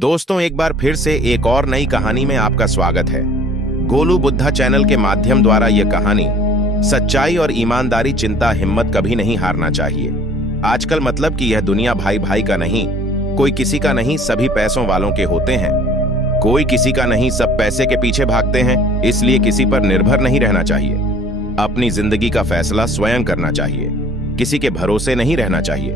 दोस्तों, एक बार फिर से एक और नई कहानी में आपका स्वागत है। गोलू बुद्धा चैनल के माध्यम द्वारा यह कहानी सच्चाई और ईमानदारी, चिंता, हिम्मत कभी नहीं हारना चाहिए। आजकल मतलब कि यह दुनिया भाई भाई का नहीं, कोई किसी का नहीं, सभी पैसों वालों के होते हैं। कोई किसी का नहीं, सब पैसे के पीछे भागते हैं। इसलिए किसी पर निर्भर नहीं रहना चाहिए। अपनी जिंदगी का फैसला स्वयं करना चाहिए, किसी के भरोसे नहीं रहना चाहिए।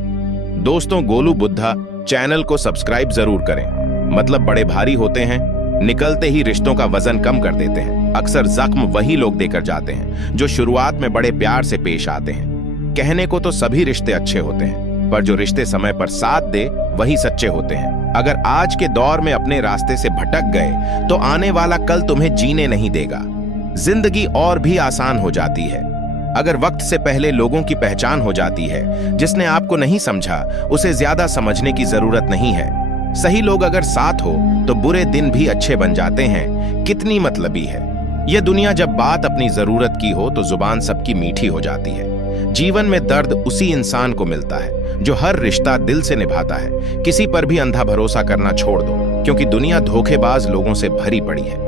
दोस्तों, गोलू बुद्धा चैनल को सब्सक्राइब जरूर करें। मतलब बड़े भारी होते हैं, निकलते ही रिश्तों का वजन कम कर देते हैं। अक्सर जख्म वही लोग देकर जाते हैं जो शुरुआत में बड़े प्यार से पेश आते हैं। कहने को तो सभी रिश्ते अच्छे होते हैं, पर जो रिश्ते समय पर साथ दे वही सच्चे होते हैं। अगर आज के दौर में अपने रास्ते से भटक गए तो आने वाला कल तुम्हें जीने नहीं देगा। जिंदगी और भी आसान हो जाती है अगर वक्त से पहले लोगों की पहचान हो जाती है। जिसने आपको नहीं समझा उसे ज्यादा समझने की जरूरत नहीं है। सही लोग अगर साथ हो तो बुरे दिन भी अच्छे बन जाते हैं। कितनी मतलबी है यह दुनिया। जब बात अपनी जरूरत की हो तो जुबान सबकी मीठी हो जाती है। जीवन में दर्द उसी इंसान को मिलता है जो हर रिश्ता दिल से निभाता है। किसी पर भी अंधा भरोसा करना छोड़ दो, क्योंकि दुनिया धोखेबाज लोगों से भरी पड़ी है।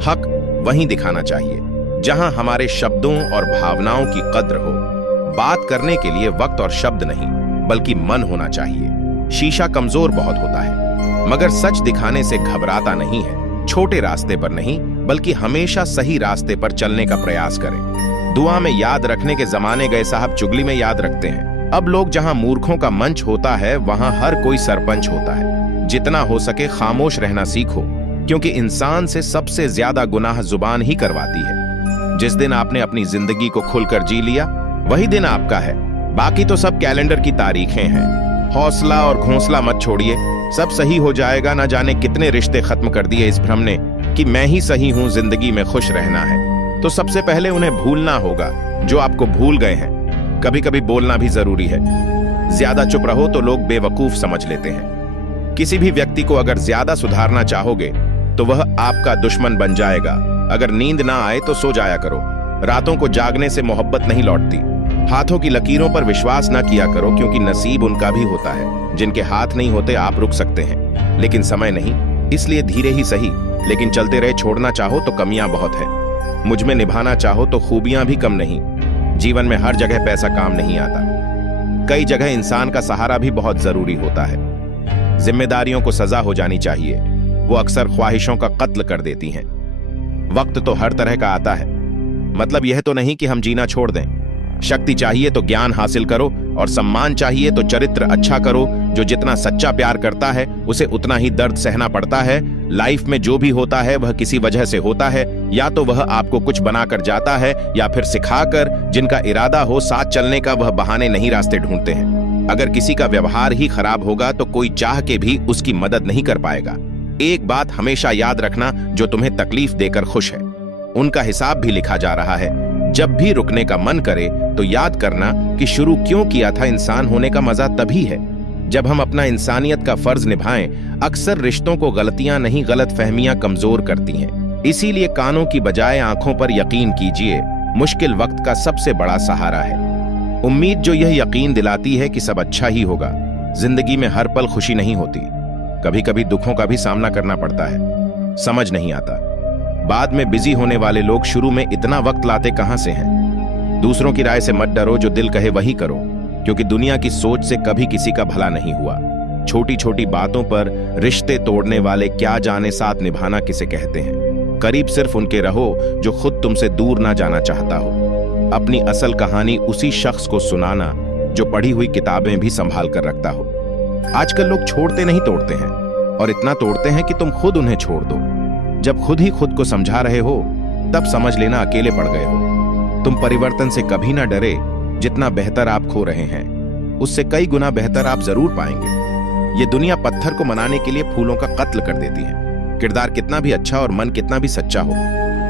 हक वहीं दिखाना चाहिए जहां हमारे शब्दों और भावनाओं की कद्र हो। बात करने के लिए वक्त और शब्द नहीं, बल्कि मन होना चाहिए। शीशा कमजोर बहुत होता है, मगर सच दिखाने से घबराता नहीं है। छोटे रास्ते पर नहीं, बल्कि हमेशा सही रास्ते पर चलने का प्रयास करें। दुआ में याद रखने के जमाने गए साहब, चुगली में याद रखते हैं। अब लोग जहां मूर्खों का मंच होता है वहां हर कोई सरपंच होता है। जितना हो सके खामोश रहना सीखो, क्योंकि इंसान से सबसे ज्यादा गुनाह जुबान ही करवाती है। जिस दिन आपने अपनी जिंदगी को खुलकर जी लिया वही दिन आपका है। बाकी तो सब कैलेंडर की तारीखें हैं। हौसला और घोंसला मत छोड़िए, सब सही हो जाएगा। न जाने कितने रिश्ते खत्म कर दिए इस भ्रम ने कि मैं ही सही हूं, जिंदगी में खुश रहना है। तो सबसे पहले उन्हें भूलना होगा जो आपको भूल गए हैं। कभी कभी बोलना भी जरूरी है। ज्यादा चुप रहो तो लोग बेवकूफ समझ लेते हैं। किसी भी व्यक्ति को अगर ज्यादा सुधारना चाहोगे तो वह आपका दुश्मन बन जाएगा। अगर नींद ना आए तो सो जाया करो। रातों को जागने से मोहब्बत नहीं लौटती। हाथों की लकीरों पर विश्वास ना किया करो, क्योंकि नसीब उनका भी होता है। जिनके हाथ नहीं होते आप रुक सकते हैं, लेकिन समय नहीं। इसलिए धीरे ही सही, लेकिन चलते रहे। छोड़ना चाहो तो कमियां बहुत है, मुझ में निभाना चाहो तो खूबियां भी कम नहीं। जीवन में हर जगह पैसा काम नहीं आता। कई जगह इंसान का सहारा भी बहुत जरूरी होता है। जिम्मेदारियों को सजा हो जानी चाहिए, वो अक्सर ख्वाहिशों का कत्ल कर देती हैं। वक्त तो हर तरह का आता है, मतलब यह तो नहीं कि हम जीना छोड़ दें। शक्ति चाहिए तो ज्ञान हासिल करो, और सम्मान चाहिए तो चरित्र अच्छा करो। जो जितना सच्चा प्यार करता है उसे उतना ही दर्द सहना पड़ता है। लाइफ में जो भी होता है वह किसी वजह से होता है। या तो वह आपको कुछ बनाकर जाता है, या फिर सिखाकर। जिनका इरादा हो साथ चलने का वह बहाने नहीं रास्ते ढूंढते हैं। अगर किसी का व्यवहार ही खराब होगा तो कोई चाह के भी उसकी मदद नहीं कर पाएगा। एक बात हमेशा याद रखना, जो तुम्हें तकलीफ देकर खुश है उनका हिसाब भी लिखा जा रहा है। जब भी रुकने का मन करे तो याद करना कि शुरू क्यों किया था। इंसान होने का मजा तभी है जब हम अपना इंसानियत का फर्ज निभाएं। अक्सर रिश्तों को गलतियां नहीं, गलतफहमियां कमजोर करती हैं। इसीलिए कानों की बजाय आंखों पर यकीन कीजिए। मुश्किल वक्त का सबसे बड़ा सहारा है उम्मीद, जो यह यकीन दिलाती है कि सब अच्छा ही होगा। जिंदगी में हर पल खुशी नहीं होती, कभी कभी दुखों का भी सामना करना पड़ता है। समझ नहीं आता बाद में बिजी होने वाले लोग शुरू में इतना वक्त लाते कहां से हैं। दूसरों की राय से मत डरो, जो दिल कहे वही करो, क्योंकि दुनिया की सोच से कभी किसी का भला नहीं हुआ। छोटी छोटी बातों पर रिश्ते तोड़ने वाले क्या जाने साथ निभाना किसे कहते हैं। करीब सिर्फ उनके रहो जो खुद तुमसे दूर ना जाना चाहता हो। अपनी असल कहानी उसी शख्स को सुनाना जो पढ़ी हुई किताबें भी संभाल कर रखता हो। आजकल लोग छोड़ते नहीं तोड़ते हैं, और इतना तोड़ते हैं कि तुम खुद उन्हें छोड़ दो। जब खुद ही खुद को समझा रहे हो तब समझ लेना अकेले पड़ गए हो। तुम परिवर्तन से कभी ना डरे। जितना बेहतर आप खो रहे हैं उससे कई गुना बेहतर आप जरूर पाएंगे। ये दुनिया पत्थर को मनाने के लिए फूलों का कत्ल कर देती है। किरदार कितना भी अच्छा और मन कितना भी सच्चा हो,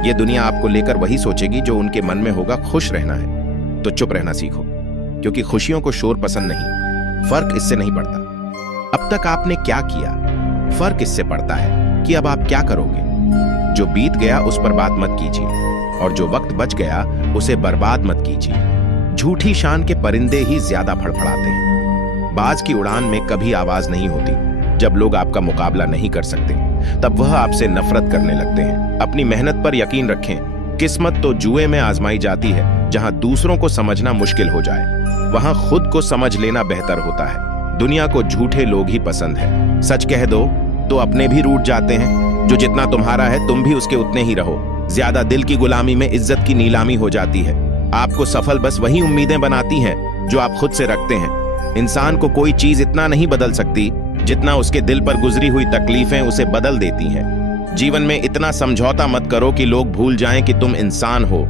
ये दुनिया आपको लेकर वही सोचेगी जो उनके मन में होगा। खुश रहना है तो चुप रहना सीखो, क्योंकि खुशियों को शोर पसंद नहीं। फर्क इससे नहीं पड़ता अब तक आपने क्या किया, फर्क इससे पड़ता है कि अब आप क्या करोगे। जो बीत गया उस पर बात मत कीजिए, और जो वक्त बच गया उसे बर्बाद मत कीजिए। झूठी शान के परिंदे ही ज्यादा फड़फड़ाते हैं। बाज की उड़ान में कभी आवाज नहीं होती, जब लोग आपका मुकाबला नहीं कर सकते तब वह आपसे नफरत करने लगते हैं। अपनी मेहनत पर यकीन रखें। किस्मत तो जुए में आजमाई जाती है। जहां दूसरों को समझना मुश्किल हो जाए वहां खुद को समझ लेना बेहतर होता है। दुनिया को झूठे लोग ही पसंद है। सच कह दो तो अपने भी रूठ जाते हैं। जो जितना तुम्हारा है तुम भी उसके उतने ही रहो। ज्यादा दिल की गुलामी में इज्जत की नीलामी हो जाती है। आपको सफल बस वही उम्मीदें बनाती हैं जो आप खुद से रखते हैं। इंसान को कोई चीज इतना नहीं बदल सकती जितना उसके दिल पर गुजरी हुई तकलीफें उसे बदल देती हैं। जीवन में इतना समझौता मत करो कि लोग भूल जाएं कि तुम इंसान हो।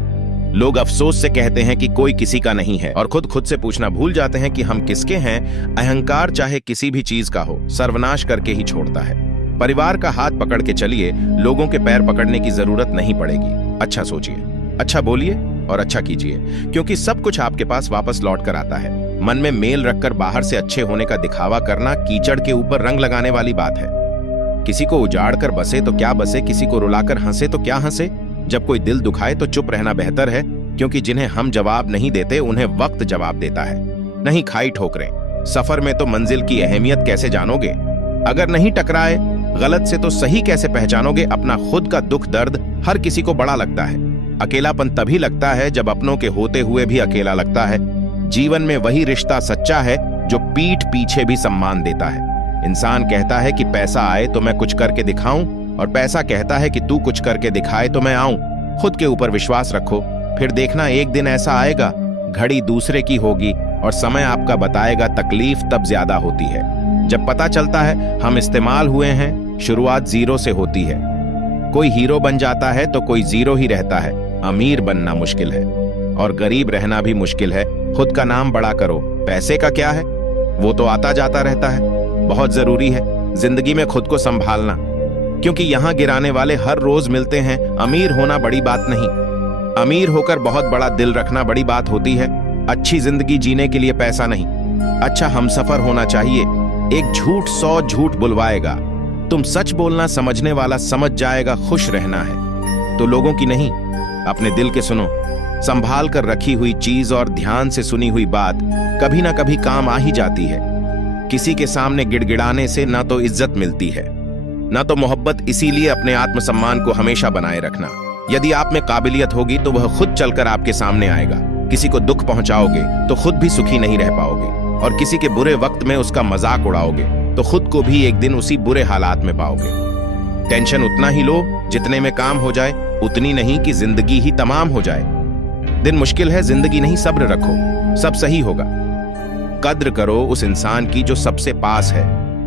लोग अफसोस से कहते हैं कि कोई किसी का नहीं है और खुद से पूछना भूल जाते हैं कि हम किसके हैं। अहंकार चाहे किसी भी चीज का हो सर्वनाश करके ही छोड़ता है। परिवार का हाथ पकड़ के चलिए, लोगों के पैर पकड़ने की जरूरत नहीं पड़ेगी। अच्छा सोचिए, अच्छा बोलिए और अच्छा कीजिए, क्योंकि सब कुछ आपके पास वापस लौट कर आता है। मन में मेल रखकर बाहर से अच्छे होने का दिखावा करना कीचड़ के ऊपर रंग लगाने वाली बात है। किसी को उजाड़ कर बसे तो क्या बसे, किसी को रुलाकर हंसे तो क्या हंसे। जब कोई दिल दुखाए तो चुप रहना बेहतर है, क्योंकि जिन्हें हम जवाब नहीं देते उन्हें वक्त जवाब देता है। नहीं खाई ठोकरें। सफर में तो मंजिल की अहमियत कैसे जानोगे? अगर नहीं टकराए गलत से तो सही कैसे पहचानोगे? अपना खुद का दुख दर्द हर किसी को बड़ा लगता है। अकेलापन तभी लगता है जब अपनों के होते हुए भी अकेला लगता है। जीवन में वही रिश्ता सच्चा है जो पीठ पीछे भी सम्मान देता है। इंसान कहता है कि पैसा आए तो मैं कुछ करके दिखाऊं, और पैसा कहता है कि तू कुछ करके दिखाए तो मैं आऊं। खुद के ऊपर विश्वास रखो, फिर देखना एक दिन ऐसा आएगा घड़ी दूसरे की होगी और समय आपका बताएगा तकलीफ तब ज्यादा होती है जब पता चलता है हम इस्तेमाल हुए हैं। शुरुआत जीरो से होती है। कोई हीरो बन जाता है तो कोई जीरो ही रहता है। अमीर बनना मुश्किल है और गरीब रहना भी मुश्किल है। खुद का नाम बड़ा करो। पैसे का क्या है, वो तो आता जाता रहता है। बहुत जरूरी है जिंदगी में खुद को संभालना, क्योंकि यहां गिराने वाले हर रोज मिलते हैं। अमीर होना बड़ी बात नहीं, अमीर होकर बहुत बड़ा दिल रखना बड़ी बात होती है। अच्छी जिंदगी जीने के लिए पैसा नहीं, अच्छा हमसफर होना चाहिए। एक झूठ 100 झूठ बुलवाएगा। तुम सच बोलना समझने वाला समझ जाएगा। खुश रहना है तो लोगों की नहीं, अपने दिल के सुनो। संभाल कर रखी हुई चीज और ध्यान से सुनी हुई बात कभी ना कभी काम आ ही जाती है। किसी के सामने गिड़गिड़ाने से ना तो इज्जत मिलती है ना तो मोहब्बत। इसीलिए अपने आत्मसम्मान को हमेशा बनाए रखना। यदि आप में काबिलियत होगी तो वह खुद चलकर आपके सामने आएगा। किसी को दुख पहुंचाओगे तो खुद भी सुखी नहीं रह पाओगे, और किसी के बुरे वक्त में उसका मजाक उड़ाओगे तो खुद को भी एक दिन उसी बुरे हालात में पाओगे। टेंशन उतना ही लो जितने में काम हो जाए, उतनी नहीं कि जिंदगी ही तमाम हो जाए। दिन मुश्किल है, जिंदगी नहीं, सब्र रखो, सब सही होगा। कद्र करो उस इंसान की जो सबसे पास है।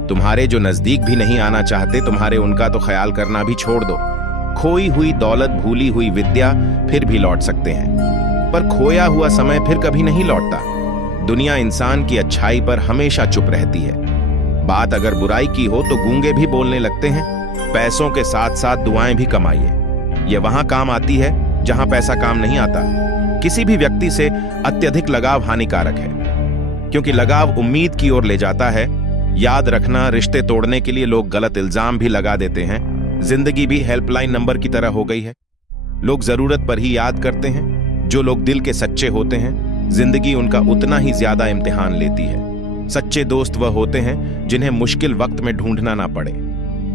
तुम्हारे जो नजदीक भी नहीं आना चाहते, तुम्हारे उनका तो ख्याल करना भी छोड़ दो। खोई हुई दौलत, भूली हुई विद्या फिर भी लौट सकते हैं, पर खोया हुआ समय फिर कभी नहीं लौटता। दुनिया इंसान की अच्छाई पर हमेशा चुप रहती है। बात अगर बुराई की हो तो गूंगे भी बोलने लगते हैं। पैसों के साथ साथ दुआएं भी कमाइए, यह वहां काम आती है जहां पैसा काम नहीं आता। किसी भी व्यक्ति से अत्यधिक लगाव हानिकारक है, क्योंकि लगाव उम्मीद की ओर ले जाता है। याद रखना, रिश्ते तोड़ने के लिए लोग गलत इल्जाम भी लगा देते हैं। जिंदगी भी हेल्पलाइन नंबर की तरह हो गई है। लोग जरूरत पर ही याद करते हैं। जो लोग दिल के सच्चे होते हैं, जिंदगी उनका उतना ही ज्यादा इम्तिहान लेती है। सच्चे दोस्त वह होते हैं जिन्हें मुश्किल वक्त में ढूंढना ना पड़े।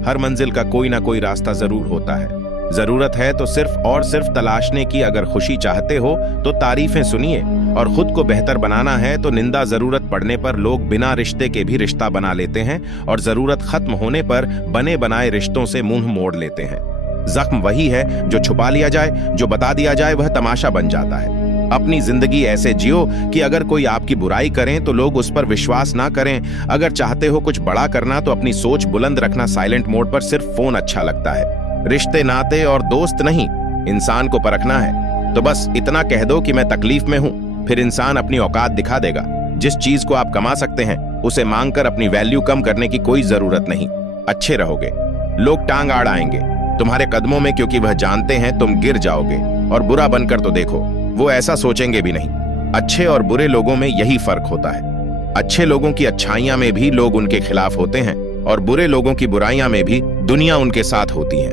हर मंजिल का कोई ना कोई रास्ता जरूर होता है। जरूरत है तो सिर्फ और सिर्फ तलाशने की। अगर खुशी चाहते हो तो तारीफें सुनिए, और खुद को बेहतर बनाना है तो निंदा। जरूरत पड़ने पर लोग बिना रिश्ते के भी रिश्ता बना लेते हैं, और जरूरत खत्म होने पर बने बनाए रिश्तों से मुंह मोड़ लेते हैं। जख्म वही है जो छुपा लिया जाए, जो बता दिया जाए वह तमाशा बन जाता है। अपनी जिंदगी ऐसे जियो कि अगर कोई आपकी बुराई करें तो लोग उस पर विश्वास ना करें। अगर चाहते हो कुछ बड़ा करना तो अपनी सोच बुलंद रखना। साइलेंट मोड पर सिर्फ फोन अच्छा लगता है। रिश्ते नाते और दोस्त नहीं, इंसान को परखना है। तो बस इतना कह दो कि मैं तकलीफ में हूं, फिर इंसान अपनी औकात दिखा देगा। जिस चीज को आप कमा सकते हैं उसे मांगकर अपनी वैल्यू कम करने की कोई जरूरत नहीं। अच्छे रहोगे, लोग टांग आड़ आएंगे तुम्हारे कदमों में, क्योंकि वह जानते हैं तुम गिर जाओगे। और बुरा बनकर तो देखो, वो ऐसा सोचेंगे भी नहीं। अच्छे और बुरे लोगों में यही फर्क होता है। अच्छे लोगों की अच्छाइयां में भी लोग उनके खिलाफ होते हैं, और बुरे लोगों की बुराइयां में भी दुनिया उनके साथ होती है।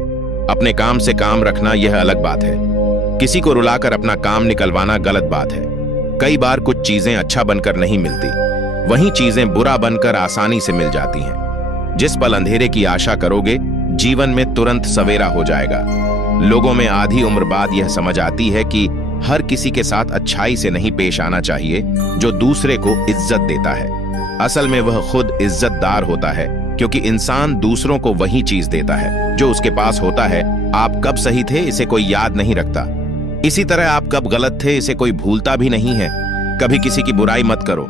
अपने काम से काम रखना यह अलग बात है। किसी को रुलाकर अपना काम निकलवाना गलत बात है। कई बार कुछ चीजें अच्छा बनकर नहीं मिलती, वहीं चीजें बुरा बनकर आसानी से मिल जाती हैं। जिस पल अंधेरे की आशा करोगे, जीवन में तुरंत सवेरा हो जाएगा। लोगों में आधी उम्र बाद यह समझ आती है कि हर किसी के साथ अच्छाई से नहीं पेश आना चाहिए जो दूसरे को इज्जत देता है। असल में वह खुद इज्जतदार होता है, क्योंकि इंसान दूसरों को वही चीज देता है जो उसके पास होता है। आप कब सही थे इसे कोई याद नहीं रखता, इसी तरह आप कब गलत थे इसे कोई भूलता भी नहीं है। कभी किसी की बुराई मत करो,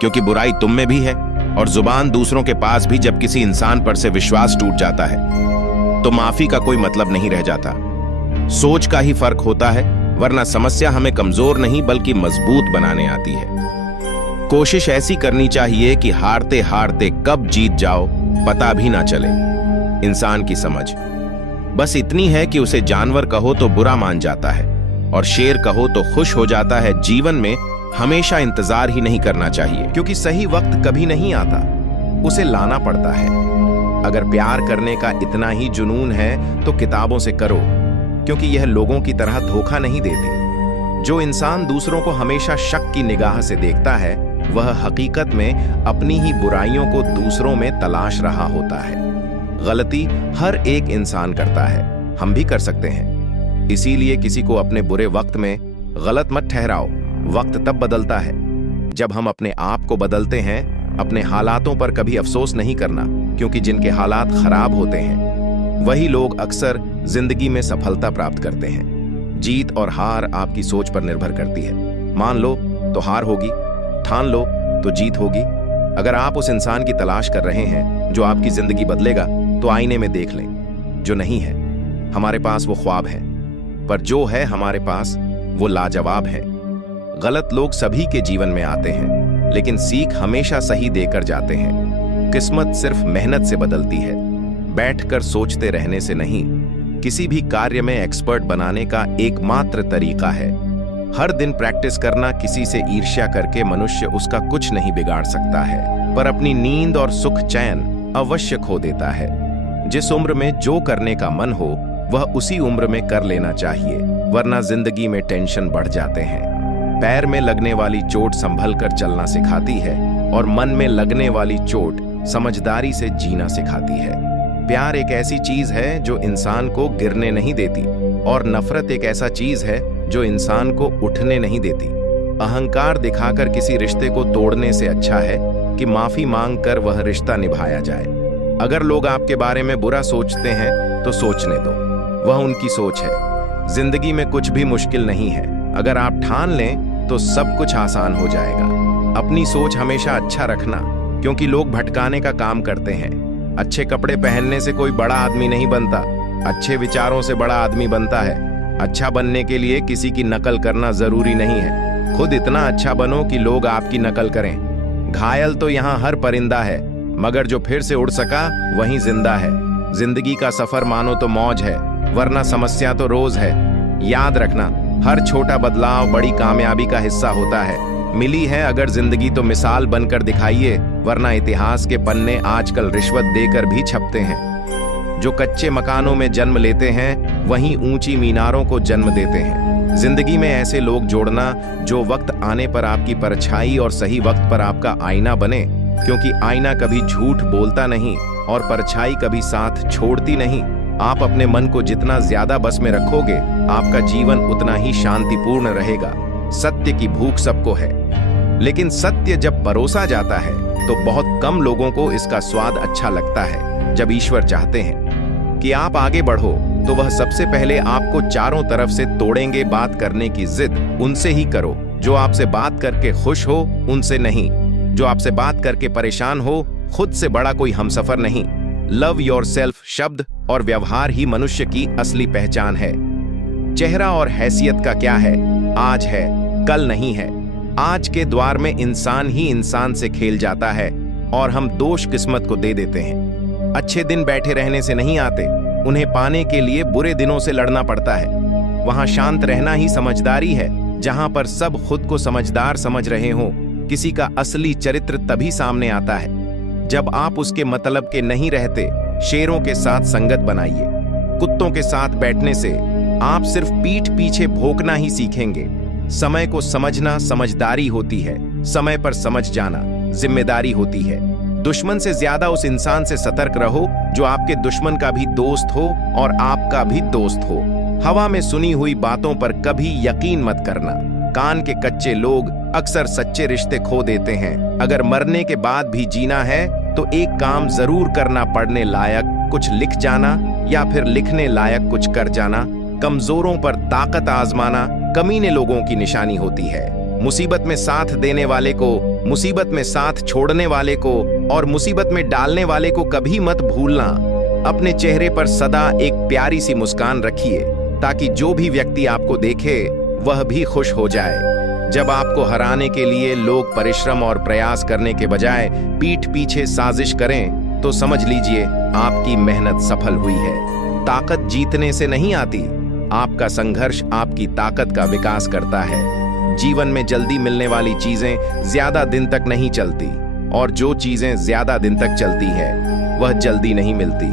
क्योंकि बुराई तुम में भी है, और जुबान दूसरों के पास भी। जब किसी इंसान पर से विश्वास टूट जाता है तो माफी का कोई मतलब नहीं रह जाता। सोच का ही फर्क होता है, वरना समस्या हमें कमजोर नहीं बल्कि मजबूत बनाने आती है। कोशिश ऐसी करनी चाहिए कि हारते हारते कब जीत जाओ पता भी ना चले। इंसान की समझ बस इतनी है कि उसे जानवर कहो तो बुरा मान जाता है और शेर कहो तो खुश हो जाता है। जीवन में हमेशा इंतजार ही नहीं करना चाहिए, क्योंकि सही वक्त कभी नहीं आता, उसे लाना पड़ता है। अगर प्यार करने का इतना ही जुनून है तो किताबों से करो, क्योंकि यह लोगों की तरह धोखा नहीं देती। जो इंसान दूसरों को हमेशा शक की निगाह से देखता है, वह हकीकत में अपनी ही बुराइयों को दूसरों में तलाश रहा होता है। गलती हर एक इंसान करता है, हम भी कर सकते हैं। इसीलिए किसी को अपने बुरे वक्त में गलत मत ठहराओ। वक्त तब बदलता है जब हम अपने आप को बदलते हैं। अपने हालातों पर कभी अफसोस नहीं करना, क्योंकि जिनके हालात खराब होते हैं वही लोग अक्सर जिंदगी में सफलता प्राप्त करते हैं। जीत और हार आपकी सोच पर निर्भर करती है। मान लो तो हार होगी, ठान लो तो जीत होगी। अगर आप उस इंसान की तलाश कर रहे हैं जो आपकी जिंदगी बदलेगा, तो आईने में देख लें। जो नहीं है हमारे पास वो ख्वाब है, पर जो है हमारे पास वो लाजवाब है। गलत लोग सभी के जीवन में आते हैं, लेकिन सीख हमेशा सही देकर जाते हैं। किस्मत सिर्फ मेहनत से बदलती है, बैठकर सोचते रहने से नहीं। किसी भी कार्य में एक्सपर्ट बनाने का एकमात्र तरीका है हर दिन प्रैक्टिस करना। किसी से ईर्ष्या करके मनुष्य उसका कुछ नहीं बिगाड़ सकता है, पर अपनी नींद और सुख चैन अवश्य खो देता है। जिस उम्र में जो करने का मन हो वह उसी उम्र में कर लेना चाहिए, वरना जिंदगी में टेंशन बढ़ जाते हैं। पैर में लगने वाली चोट संभल कर चलना सिखाती है, और मन में लगने वाली चोट समझदारी से जीना सिखाती है। प्यार एक ऐसी चीज है जो इंसान को गिरने नहीं देती, और नफरत एक ऐसा चीज है जो इंसान को उठने नहीं देती। अहंकार दिखाकर किसी रिश्ते को तोड़ने से अच्छा है कि माफी मांगकर वह रिश्ता निभाया जाए। अगर लोग आपके बारे में बुरा सोचते हैं तो सोचने दो, वह उनकी सोच है। जिंदगी में कुछ भी मुश्किल नहीं है, अगर आप ठान लें तो सब कुछ आसान हो जाएगा। अपनी सोच हमेशा अच्छा रखना, क्योंकि लोग भटकाने का काम करते हैं। अच्छे कपड़े पहनने से कोई बड़ा आदमी नहीं बनता, अच्छे विचारों से बड़ा आदमी बनता है। अच्छा बनने के लिए किसी की नकल करना जरूरी नहीं है, खुद इतना अच्छा बनो कि लोग आपकी नकल करें। घायल तो यहाँ हर परिंदा है, मगर जो फिर से उड़ सका वही जिंदा है। जिंदगी का सफर मानो तो मौज है, वरना समस्या तो रोज है। याद रखना, हर छोटा बदलाव बड़ी कामयाबी का हिस्सा होता है। मिली है अगर जिंदगी तो मिसाल बनकर दिखाइए, वरना इतिहास के पन्ने आजकल रिश्वत देकर भी छपते हैं। जो कच्चे मकानों में जन्म लेते हैं वहीं ऊंची मीनारों को जन्म देते हैं। जिंदगी में ऐसे लोग जोड़ना जो वक्त आने पर आपकी परछाई और सही वक्त पर आपका आईना बने, क्योंकि आईना कभी झूठ बोलता नहीं और परछाई कभी साथ छोड़ती नहीं। आप अपने मन को जितना ज्यादा बस में रखोगे, आपका जीवन उतना ही शांतिपूर्ण रहेगा। सत्य की भूख सबको है, लेकिन सत्य जब परोसा जाता है तो बहुत कम लोगों को इसका स्वाद अच्छा लगता है। जब ईश्वर चाहते हैं कि आप आगे बढ़ो, तो वह सबसे पहले आपको चारों तरफ से तोड़ेंगे। बात करने की जिद उनसे ही करो जो आपसे बात करके खुश हो, उनसे नहीं। जो आपसे बात करके परेशान हो, खुद से बड़ा कोई हमसफर नहीं। लव योरसेल्फ शब्द और व्यवहार ही मनुष्य की असली पहचान है। चेहरा और हैसियत का क्या है, आज है कल नहीं है। आज के द्वार में इंसान ही इंसान से खेल जाता है और हम दोष किस्मत को दे देते हैं। अच्छे दिन बैठे रहने से नहीं आते, उन्हें पाने के लिए बुरे दिनों से लड़ना पड़ता है। वहां शांत रहना ही समझदारी है, जहां पर सब खुद को समझदार समझ रहे हों। किसी का असली चरित्र तभी सामने आता है जब आप उसके मतलब के नहीं रहते। शेरों के साथ संगत बनाइए, कुत्तों के साथ बैठने से आप सिर्फ पीठ पीछे भौंकना ही सीखेंगे। समय को समझना समझदारी होती है, समय पर समझ जाना जिम्मेदारी होती है। दुश्मन से ज्यादा उस इंसान से सतर्क रहो जो आपके दुश्मन का भी दोस्त हो और आपका भी दोस्त हो। हवा में सुनी हुई बातों पर कभी यकीन मत करना। कान के कच्चे लोग अक्सर सच्चे रिश्ते खो देते हैं। अगर मरने के बाद भी जीना है तो एक काम जरूर करना, पढ़ने लायक कुछ लिख जाना या फिर लिखने लायक कुछ कर जाना। कमजोरों पर ताकत आजमाना कमीने लोगों की निशानी होती है। मुसीबत में साथ देने वाले को, मुसीबत में साथ छोड़ने वाले को और मुसीबत में डालने वाले को कभी मत भूलना। अपने चेहरे पर सदा एक प्यारी सी मुस्कान रखिए ताकि जो भी व्यक्ति आपको देखे वह भी खुश हो जाए। जब आपको हराने के लिए लोग परिश्रम और प्रयास करने के बजाय पीठ पीछे साजिश करें तो समझ लीजिए आपकी मेहनत सफल हुई है। ताकत जीतने से नहीं आती, आपका संघर्ष आपकी ताकत का विकास करता है। जीवन में जल्दी मिलने वाली चीजें ज्यादा दिन तक नहीं चलती और जो चीजें ज्यादा दिन तक चलती है वह जल्दी नहीं मिलती।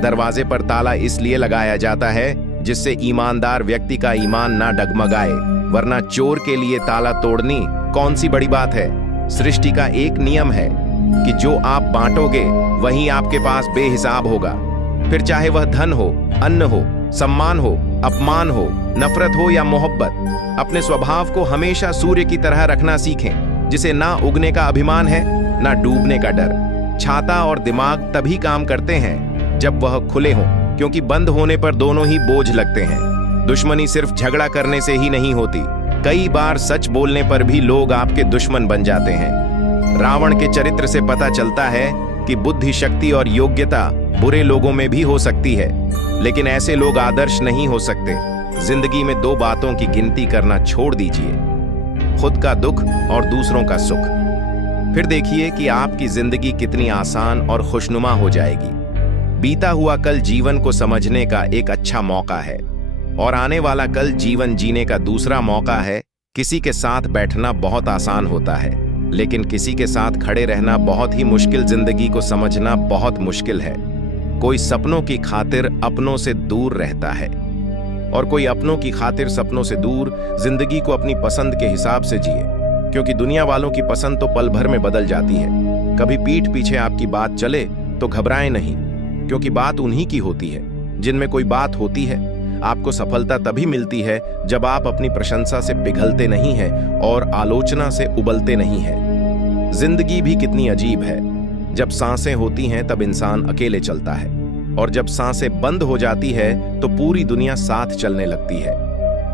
दरवाजे पर ताला इसलिए लगाया जाता है जिससे ईमानदार व्यक्ति का ईमान ना डगमगाए, वरना चोर के लिए ताला तोड़नी कौन सी बड़ी बात है। सृष्टि का एक नियम है कि जो आप बांटोगे वही आपके पास बेहिसाब होगा। फिर चाहे वह धन हो, अन्न हो, सम्मान हो, अपमान हो, नफरत हो या मोहब्बत। अपने स्वभाव को हमेशा सूर्य की तरह रखना सीखें, जिसे ना उगने का अभिमान है ना डूबने का डर। छाता और दिमाग तभी काम करते हैं जब वह खुले हों, क्योंकि बंद होने पर दोनों ही बोझ लगते हैं। दुश्मनी सिर्फ झगड़ा करने से ही नहीं होती, कई बार सच बोलने पर भी लोग आपके दुश्मन बन जाते हैं। रावण के चरित्र से पता चलता है कि बुद्धि, शक्ति और योग्यता बुरे लोगों में भी हो सकती है, लेकिन ऐसे लोग आदर्श नहीं हो सकते। जिंदगी में दो बातों की गिनती करना छोड़ दीजिए, खुद का दुख और दूसरों का सुख। फिर देखिए कि आपकी जिंदगी कितनी आसान और खुशनुमा हो जाएगी। बीता हुआ कल जीवन को समझने का एक अच्छा मौका है और आने वाला कल जीवन जीने का दूसरा मौका है। किसी के साथ बैठना बहुत आसान होता है, लेकिन किसी के साथ खड़े रहना बहुत ही मुश्किल। जिंदगी को समझना बहुत मुश्किल है। कोई सपनों की खातिर अपनों से दूर रहता है और कोई अपनों की खातिर सपनों से दूर। जिंदगी को अपनी पसंद के हिसाब से जिए, क्योंकि दुनिया वालों की पसंद तो पल भर में बदल जाती है। कभी पीठ पीछे आपकी बात चले तो घबराएं नहीं, क्योंकि बात उन्हीं की होती है जिनमें कोई बात होती है। आपको सफलता तभी मिलती है जब आप अपनी प्रशंसा से पिघलते नहीं हैं और आलोचना से उबलते नहीं हैं। जिंदगी भी कितनी अजीब है। जब सांसें होती हैं तब इंसान अकेले चलता है, और जब सांसें बंद हो जाती है तो पूरी दुनिया साथ चलने लगती है।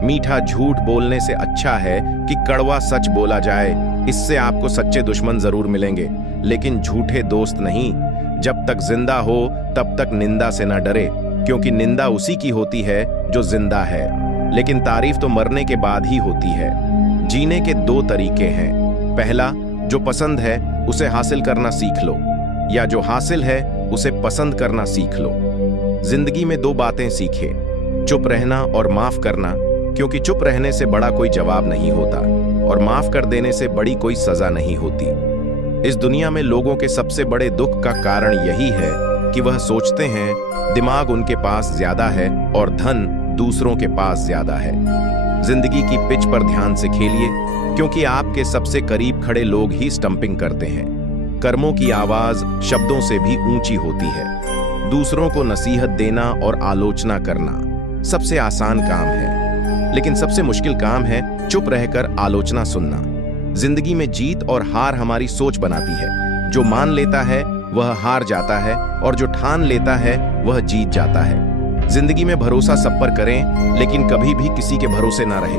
मीठा झूठ बोलने से अच्छा है कि कड़वा सच बोला जाए। इससे आपको सच्चे दुश्मन जरूर मिलेंगे, लेकिन झूठे दोस्त नहीं। जब तक जिंदा हो तब तक निंदा से ना डरे, क्योंकि निंदा उसी की होती है जो जिंदा है, लेकिन तारीफ तो मरने के बाद ही होती है। जीने के दो तरीके हैं। पहला, जो पसंद है उसे हासिल करना सीख लो, या जो हासिल है उसे पसंद करना सीख लो। जिंदगी में दो बातें सीखे, चुप रहना और माफ करना, क्योंकि चुप रहने से बड़ा कोई जवाब नहीं होता और माफ कर देने से बड़ी कोई सजा नहीं होती। इस दुनिया में लोगों के सबसे बड़े दुख का कारण यही है कि वह सोचते हैं दिमाग उनके पास ज्यादा है और धन दूसरों के पास ज्यादा है। जिंदगी की पिच पर ध्यान से खेलिए, क्योंकि आपके सबसे करीब खड़े लोग ही स्टंपिंग करते हैं। कर्मों की आवाज शब्दों से भी ऊंची होती है। दूसरों को नसीहत देना और आलोचना करना सबसे आसान काम है, लेकिन सबसे मुश्किल काम है चुप रहकर आलोचना सुनना। जिंदगी में जीत और हार हमारी सोच बनाती है। जो मान लेता है वह हार जाता है और जो ठान लेता है वह जीत जाता है। जिंदगी में भरोसा सब पर करें, लेकिन कभी भी किसी के भरोसे ना रहे।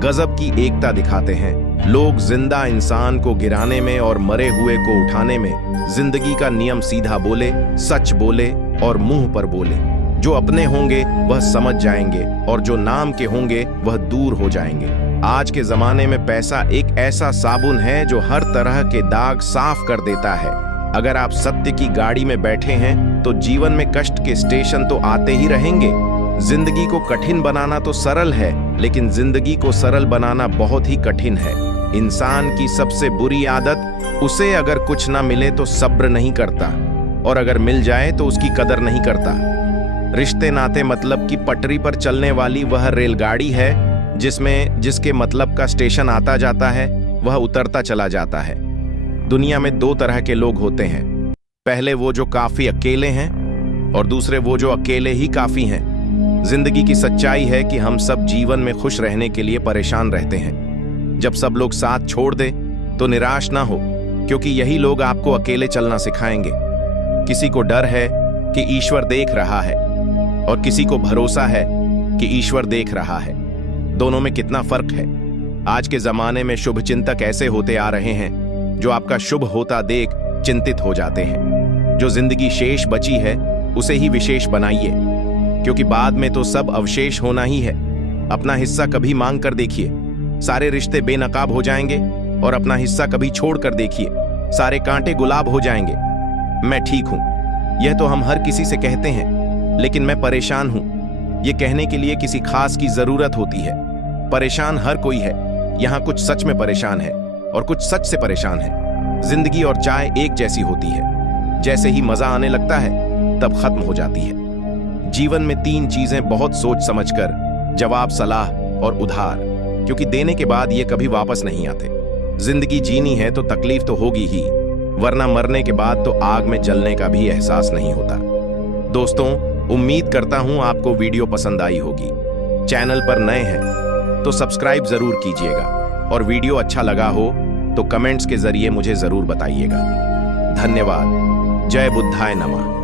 गजब की एकता दिखाते हैं लोग जिंदा इंसान को गिराने में और मरे हुए को उठाने में। जिंदगी का नियम सीधा बोले, सच बोले और मुंह पर बोले। जो अपने होंगे वह समझ जाएंगे और जो नाम के होंगे वह दूर हो जाएंगे। आज के जमाने में पैसा एक ऐसा साबुन है जो हर तरह के दाग साफ कर देता है। अगर आप सत्य की गाड़ी में बैठे हैं तो जीवन में कष्ट के स्टेशन तो आते ही रहेंगे। जिंदगी को कठिन बनाना तो सरल है, लेकिन जिंदगी को सरल बनाना बहुत ही कठिन है। इंसान की सबसे बुरी आदत, उसे अगर कुछ ना मिले तो सब्र नहीं करता, और अगर मिल जाए तो उसकी कदर नहीं करता। रिश्ते नाते मतलब की पटरी पर चलने वाली वह रेलगाड़ी है जिसमें जिसके मतलब का स्टेशन आता जाता है वह उतरता चला जाता है। दुनिया में दो तरह के लोग होते हैं, पहले वो जो काफी अकेले हैं और दूसरे वो जो अकेले ही काफी हैं। जिंदगी की सच्चाई है कि हम सब जीवन में खुश रहने के लिए परेशान रहते हैं। जब सब लोग साथ छोड़ दे तो निराश ना हो, क्योंकि यही लोग आपको अकेले चलना सिखाएंगे। किसी को डर है कि ईश्वर देख रहा है और किसी को भरोसा है कि ईश्वर देख रहा है। दोनों में कितना फर्क है। आज के जमाने में शुभचिंतक ऐसे होते आ रहे हैं जो आपका शुभ होता देख चिंतित हो जाते हैं। जो जिंदगी शेष बची है उसे ही विशेष बनाइए, क्योंकि बाद में तो सब अवशेष होना ही है। अपना हिस्सा कभी मांग कर देखिए, सारे रिश्ते बेनकाब हो जाएंगे, और अपना हिस्सा कभी छोड़ कर देखिए, सारे कांटे गुलाब हो जाएंगे। मैं ठीक हूं, यह तो हम हर किसी से कहते हैं, लेकिन मैं परेशान हूं, यह कहने के लिए किसी खास की जरूरत होती है। परेशान हर कोई है। यहां कुछ सच में परेशान है और कुछ सच से परेशान है। जिंदगी और चाय एक जैसी होती है, जैसे ही मजा आने लगता है तब खत्म हो जाती है। जीवन में 3 चीजें बहुत सोच समझकर, जवाब, सलाह और उधार, क्योंकि देने के बाद ये कभी वापस नहीं आते। जिंदगी जीनी है तो तकलीफ तो होगी ही, वरना मरने के बाद तो आग में जलने का भी एहसास नहीं होता। दोस्तों, उम्मीद करता हूं आपको वीडियो पसंद आई होगी। चैनल पर नए हैं तो सब्सक्राइब जरूर कीजिएगा, और वीडियो अच्छा लगा हो तो कमेंट्स के जरिए मुझे जरूर बताइएगा। धन्यवाद। जय बुद्धाय नमः।